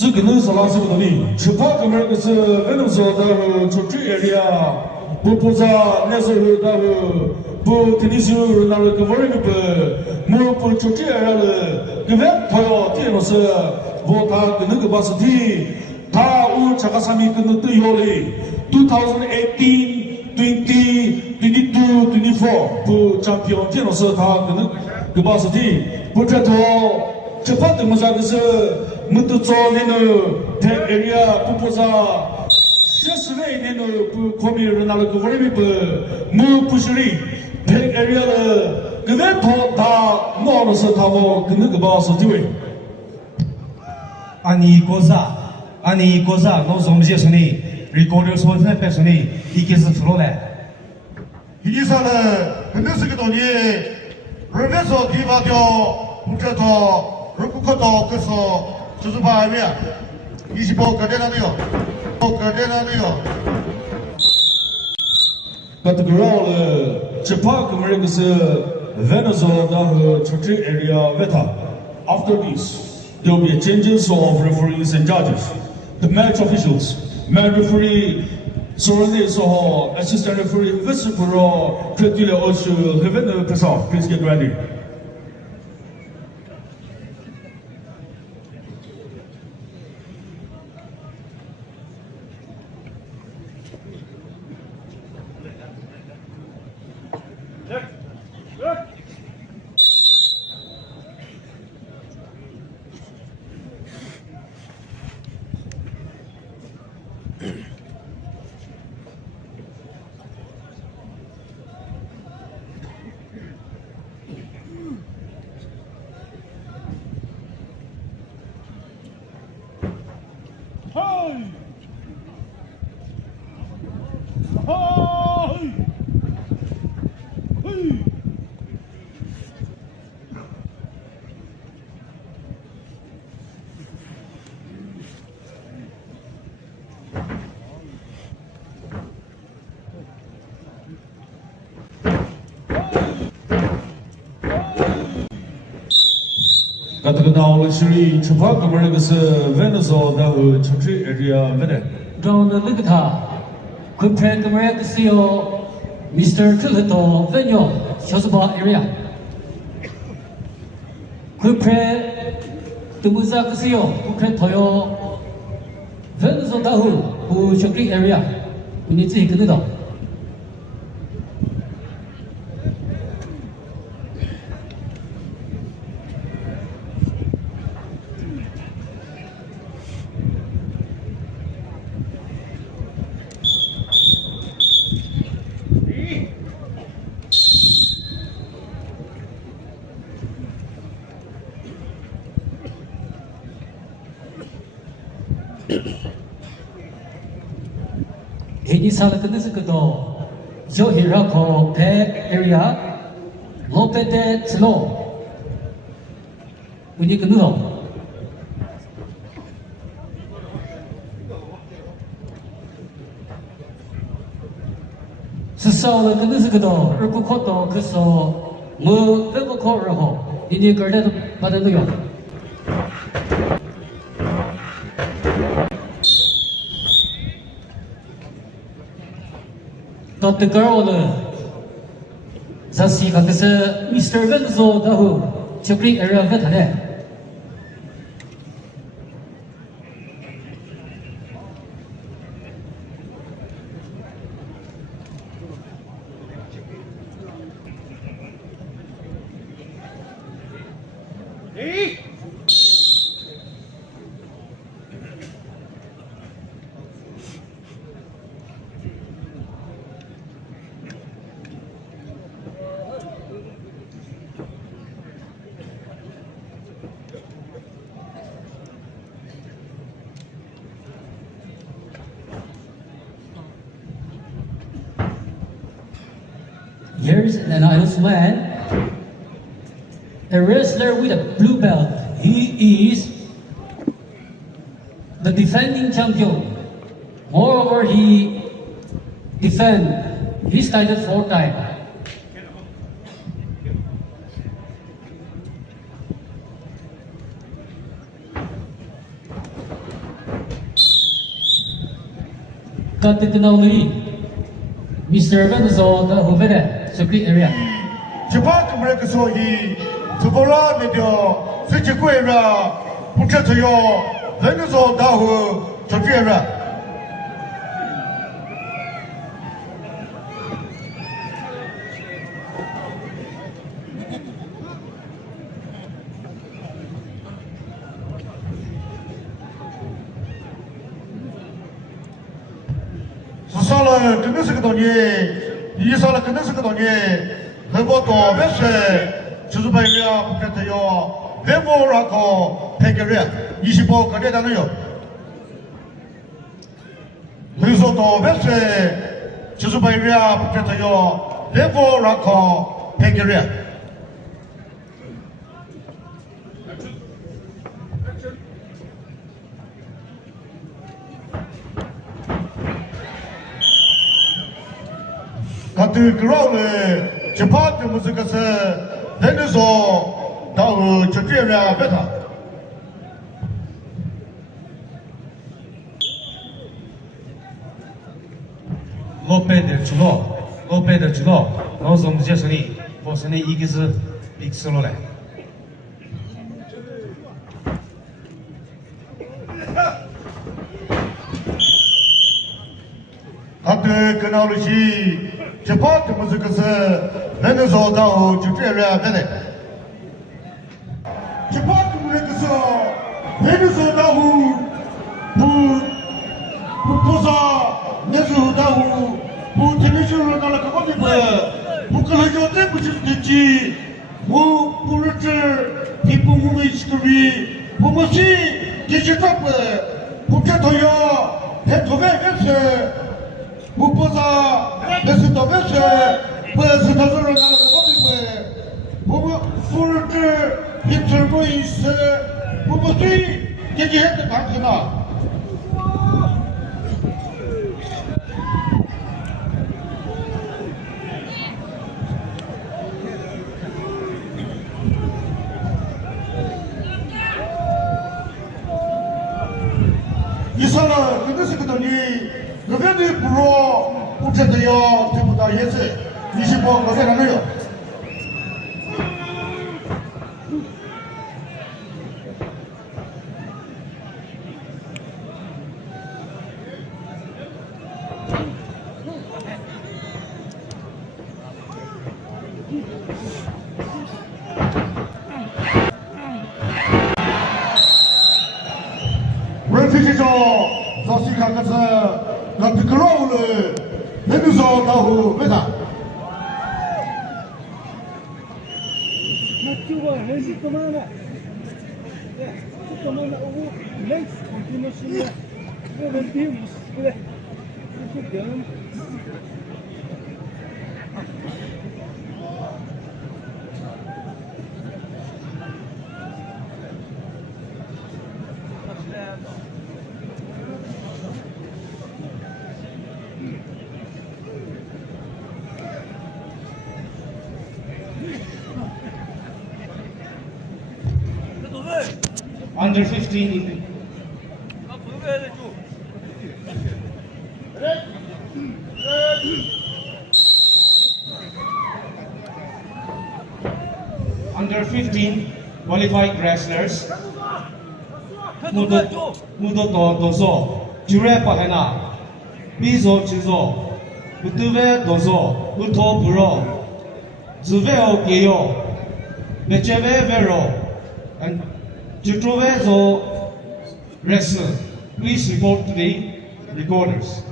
这个能是哪是不同的？吃饭哥们儿个是那种说的出去area，不在那时候那个不肯定是那个个玩儿个不出去area了，个外头哟，这种是我他个那个巴士的，他我这个上面可能都有嘞，2018、20、22、24不 champion 这种是他可能个巴士的，不这头吃饭怎么说个是。们都做那个 tech area 不不啥，60来年的不后面人那个玩儿不是的 tech area 的，个外头他闹的是他们跟那个巴是对。아니 고사 너 som지에서니 리코더 소리는 배서니 이게서 들어래 이기사는 흔들스기 돈이 르베서 기바교 문제도 르쿠커도 그래서 주주파이야 25 거대나네요. But the girl, Japan Americans, Venezuela, church area, Veta. After this, there will be changes of referees and judges. The match officials, match referee, Soranes or assistant referee, Vesipuro, Credula also, Heaven Pessoal, please get ready. Katakan awal suri cepat kemudian ke Venezuela dah country area mana? Daun legata, kumpul kemudian ke sio Mr. Tulito Venyo Shosba area. Kumpul tumuza ke sio kumpul toyo Venezuela hu country area. Ini sih kena dah. Ini salah kena sekedo. Jo hira ko tag area located slow. Ini kena dah. Sesalah kena sekedo. Aku kotor keso mu level ko roho. Ini kerja pada tu yo. But the girl, Zassi, because Mr. Venzo, the who, Chipri area of it, Here's an Iceland, a wrestler with a blue belt. He is the defending champion. Moreover, he defend his title 4 times. Katitinawli, Mr. Benzo, the Hovere, Secret Area. Japan America so he to Bola Medio, such a queera, put to your Venezuela Dahu, to Fiera. Sala kena sekedonye, ini sala kena sekedonye, heboh tu biasa, sesuatu bukan tayo, heboh rako pekerja, isi bawa kerja dan yo. Heboh tu biasa, sesuatu bukan tayo, heboh rako pekerja. Kata kerana cepat mesti kata dinosaur tahu cuci dia beta. Lope de judo, nós vamos dizer assim, você nem igreja pixelo lá. Kata kenal si cepat mesti kata dinosaur tahu cuci dia beta. Cepat mesti kata dinosaur tahu pusat dinosaur tahu television dalam kapal bukan hanya tu berjudi, politik, tipu mengistri, mesti digital bukan toya, hebat biasa, pusat biasa biasa, biasa dalam kapal politik, tipu mengistri, mesti digital bangkit. 이사는 그것이 그더니 그변이 불어 우체되어 대보다 예세 20번 거세라네요. refugee zosi kakasa nanti kerau le nenuso tahu beta. Cuba, esse comanda. Comanda o lex, continuação. Preventivos. Isso deu. Under 15 in the Under 15 qualified wrestlers mudo dozo jure pahena bizo chizo utuve dozo uto buro zuveo geyo mecheve vero and Jutrovezo wrestler, please report to the recorders.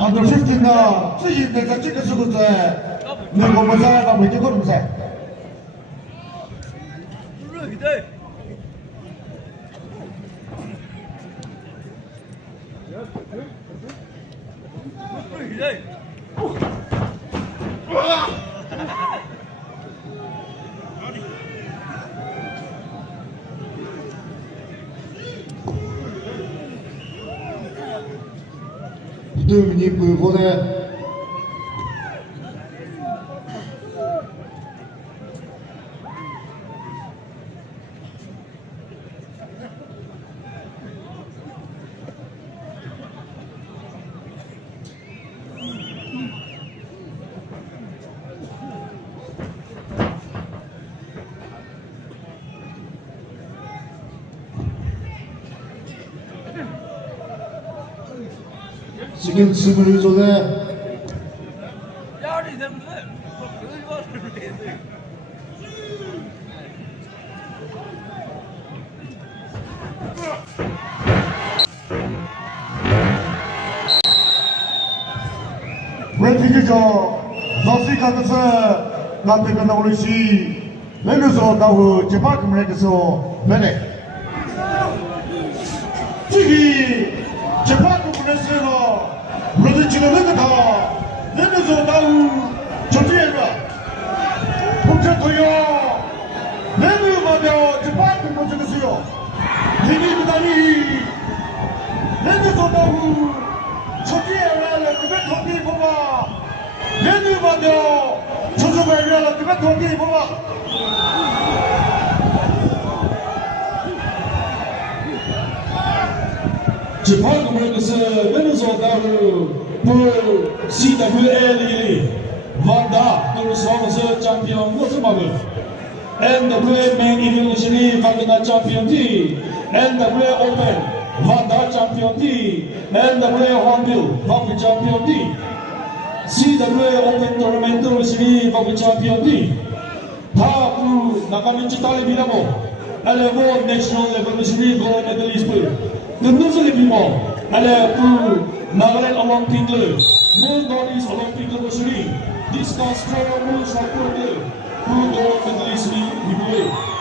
Under 15的自己那个这个时候在那个我们在美国比赛。对你不过的。 지금 21조대 왼쪽에서 나시카에서 나한테 나오는 시 내려서 나고 재판금에서 매네 저기 재판금에서 로드 지나는 다 내려서 나고 저기에가 복잡해요 내려가면 재판금에서요 대기부단이 내려서 나고 저기에가 그게 거기 보마 내려가면 저쪽에가 그게 거기 보마 Jepang mereka Venezuela per CWL Vanda terus sama champion Mozambique NWA main event ini Vanda champion di NWA Open Vanda champion di NWA Hornbill Vanda champion di CWA Open tournament terus ini Vanda champion di Tahu nakami citali bilamo level national level ini gold medalist pun Tentu saja bimo ada pu Nagaland Olympic World Bodies Olympic University discuss for rules of order pu gold medalist ni dibuat.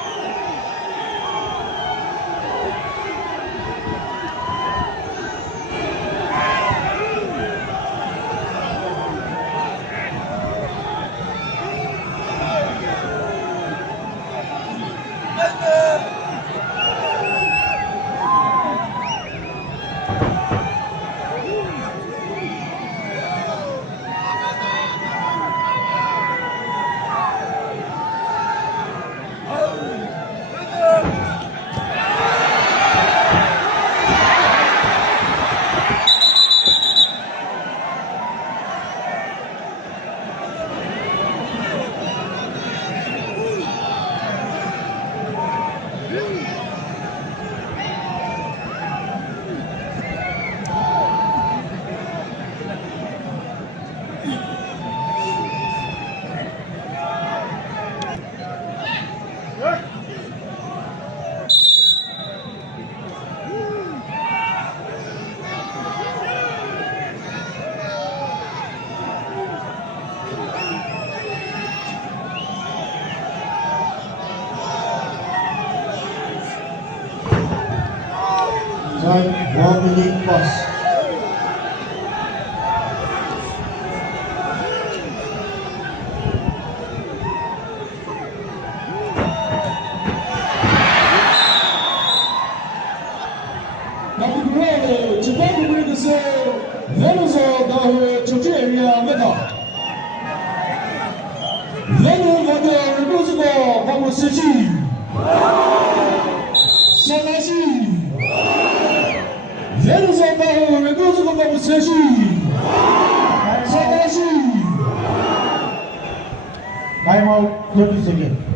Time 1 minute plus. Number 2, Jepang mereka Venezuela Georgia area meta. Venezuela Venezuela kamu sesi. Sanasi. Venezuela Venezuela kamu sesi. Sanasi. Time out 30 seconds.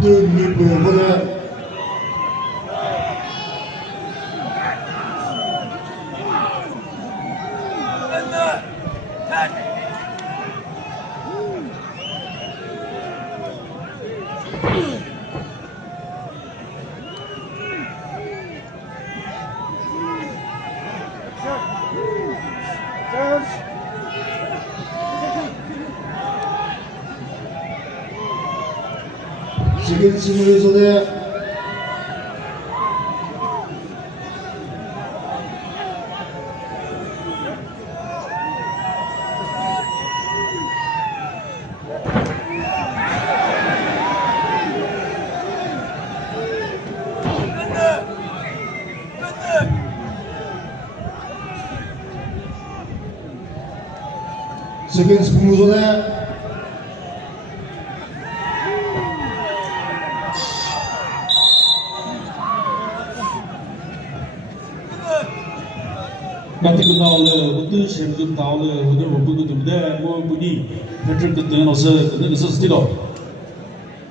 그 미국보다 지금 시뮬레이션에 지금 시뮬레이션에 Nanti kenal le, betul saya belum tahu le, betul betul betul betul, mau bunyi, betul betul nasi still.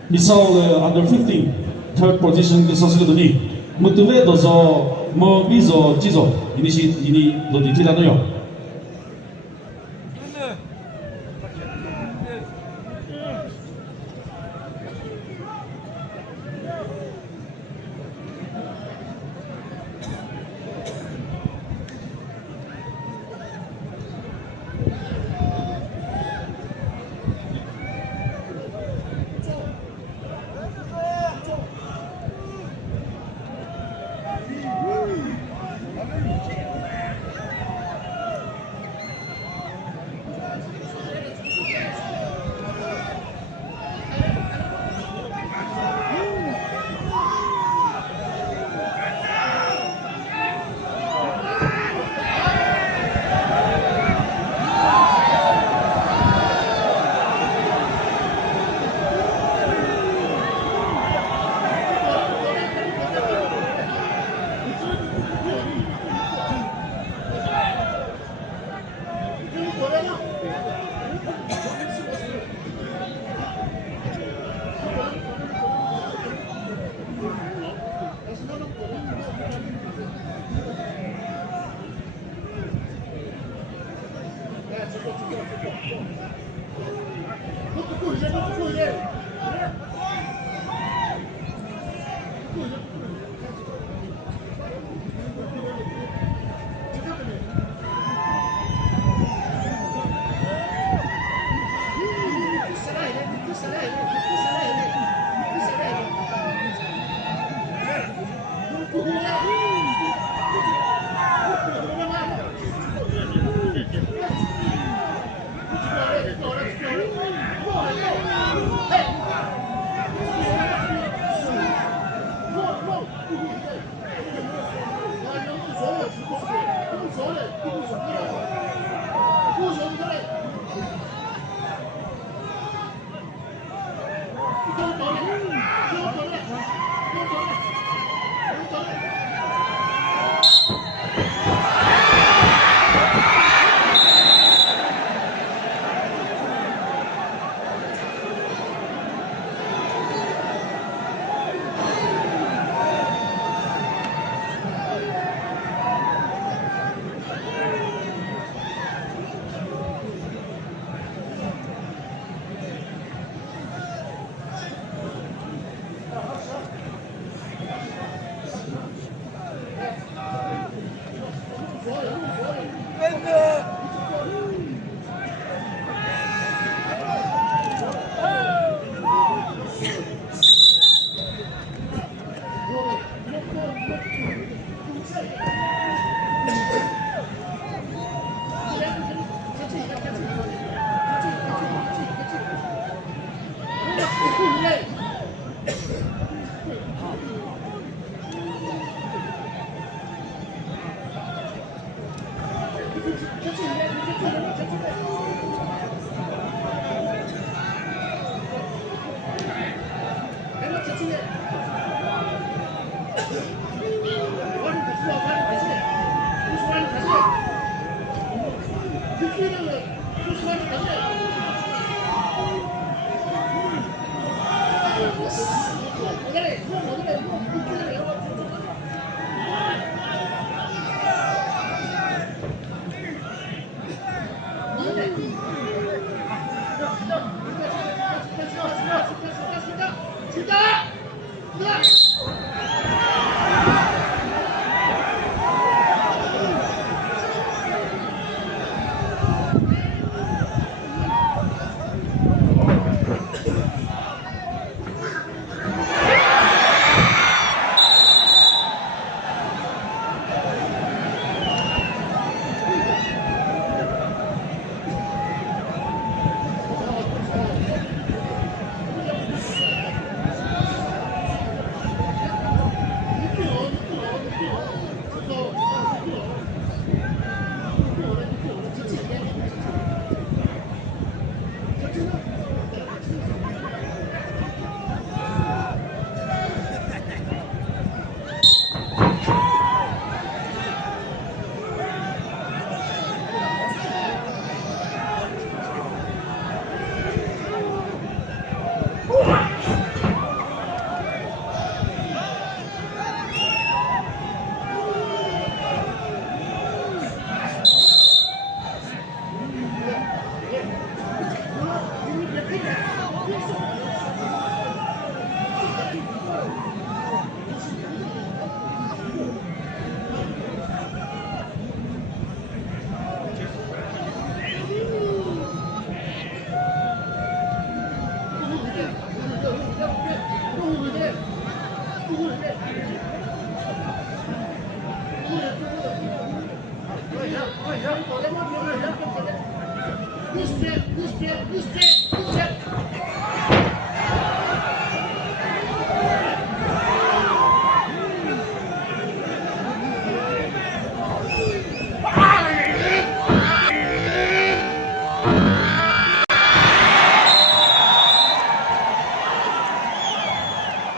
Misal under 15, third position ke sasi ke ni, betul dozo, mau bizo cizo, ini lo di tidak no. Yes.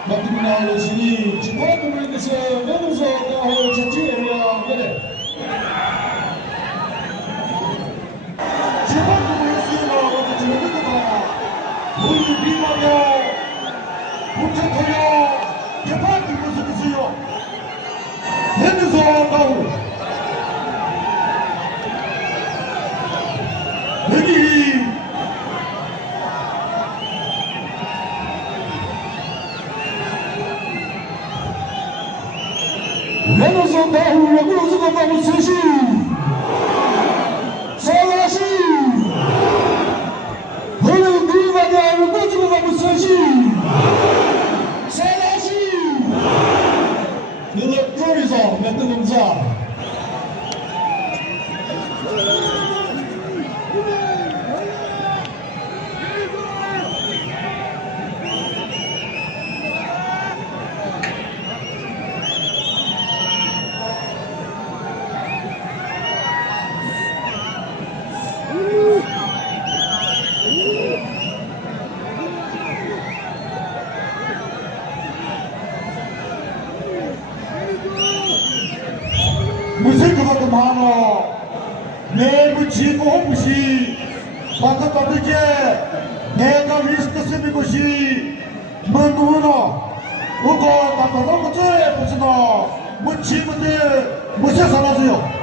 마티미나 여신이 집합부분께서 내면서 다하여 자체해야 돼. 집합부에서 어디 주는 거다. 우리 비만요, 부처토요, 집합부에서 드세요. 내면서 나오. 여기 내면서 다하여 여기서 가고 서시 사라시 너는 누가 다하여 여기서 가고 서시 사라시 너는 프로리서 몇 등검사 무슨 그것도 많아. 내 무치고 홍시 바깥 떠들게 내가 리스크 쓰는 것이 뭔구나. 그거 나타난 것들 무슨나 무치고들 무슨 살아서요.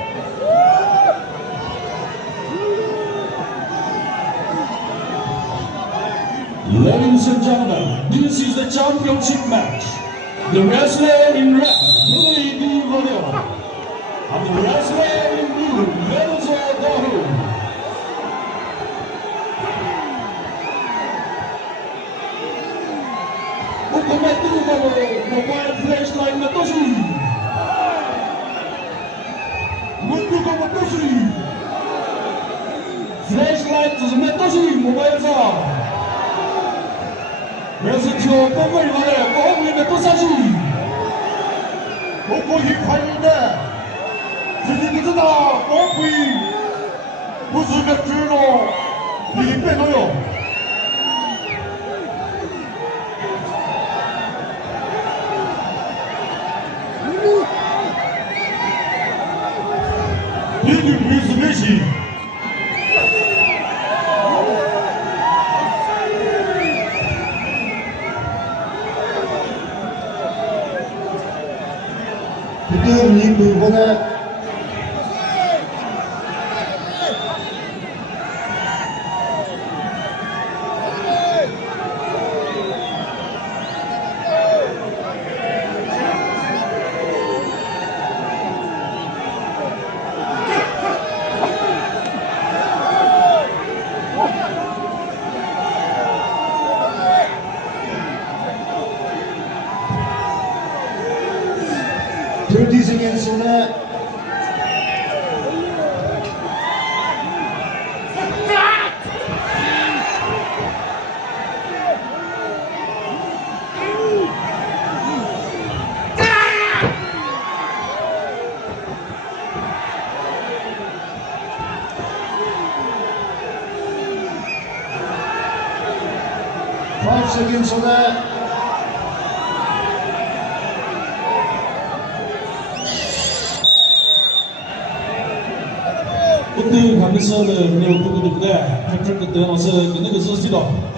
Ladies and gentlemen, this is the championship match. The wrestler in red, Louis D. Valero, and the wrestler in blue, Lorenzo Dahu. O combatente mobile flashlight na toshi. Muito como toshi. Flashlight na toshi mobile sa. 그래서 저 뽕을 받아요. 뽕을 또 사지. 먹고 힘파는데 지지부지다 뽕이 무슨 맥주로 이 빼놓요. 이게 무슨 것이 그때 이 부분에 프로듀싱에서는 프로듀싱에서는 그때 가면서는 내가 보고 그때 팩트 그때 와서 그 썼지도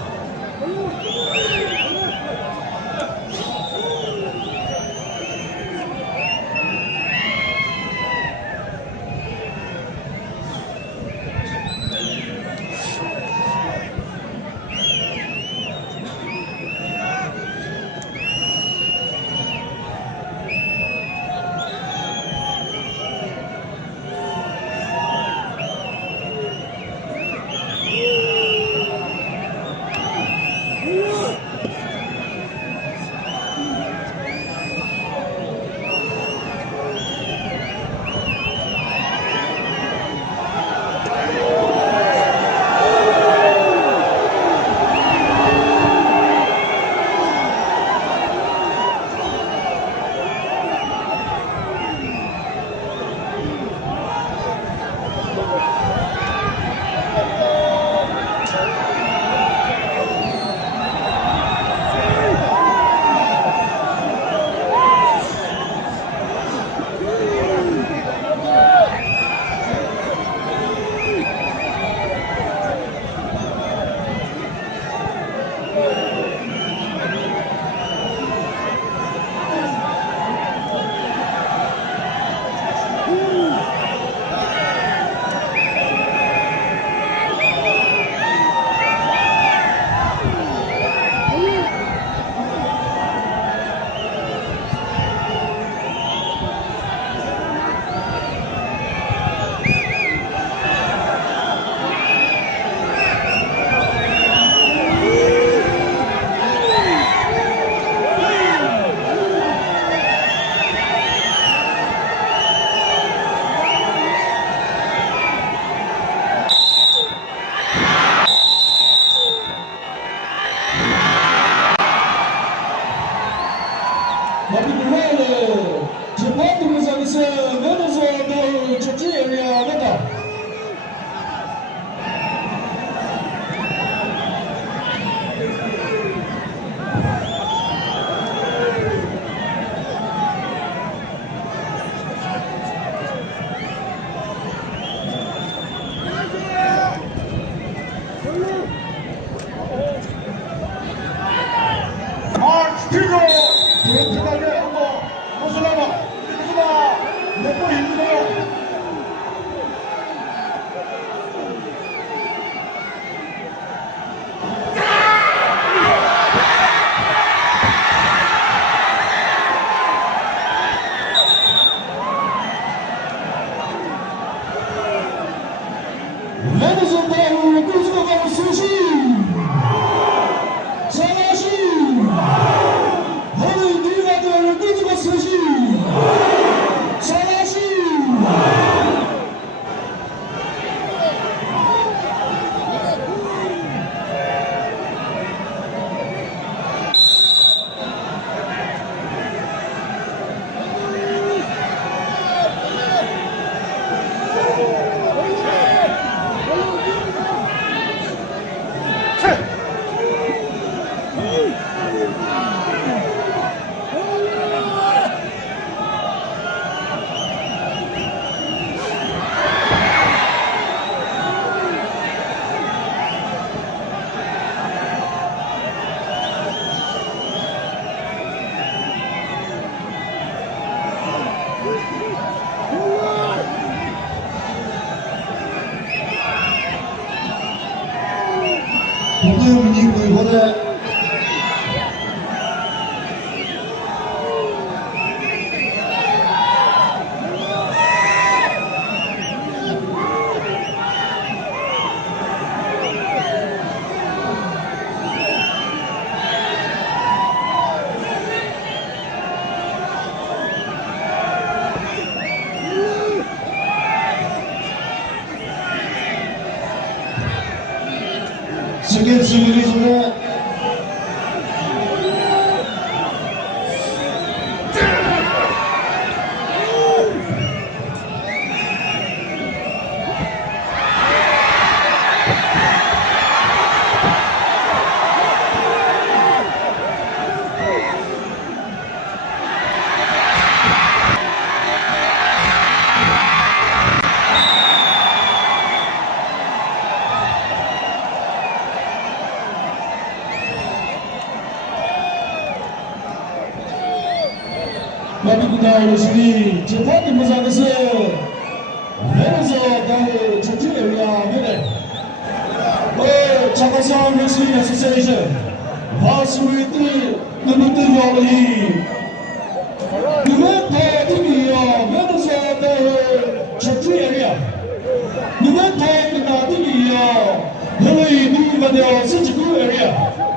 Ladies and gentlemen, please welcome Sushi, Sanashi, Holy Diva, please welcome Sushi, Sanashi. 你规划的。 世界纪录中的。 마비구나 열심히 재판이 무사해서 내려서 다 전투를 위하면 자가상 레슬링 애소시에이션 바스웨이트 누구도 요리 누구 더 팀이요 내려서 다 전투를 위하 누구 더 끝나 팀이요 너희 누구가 되어 선지구 에리아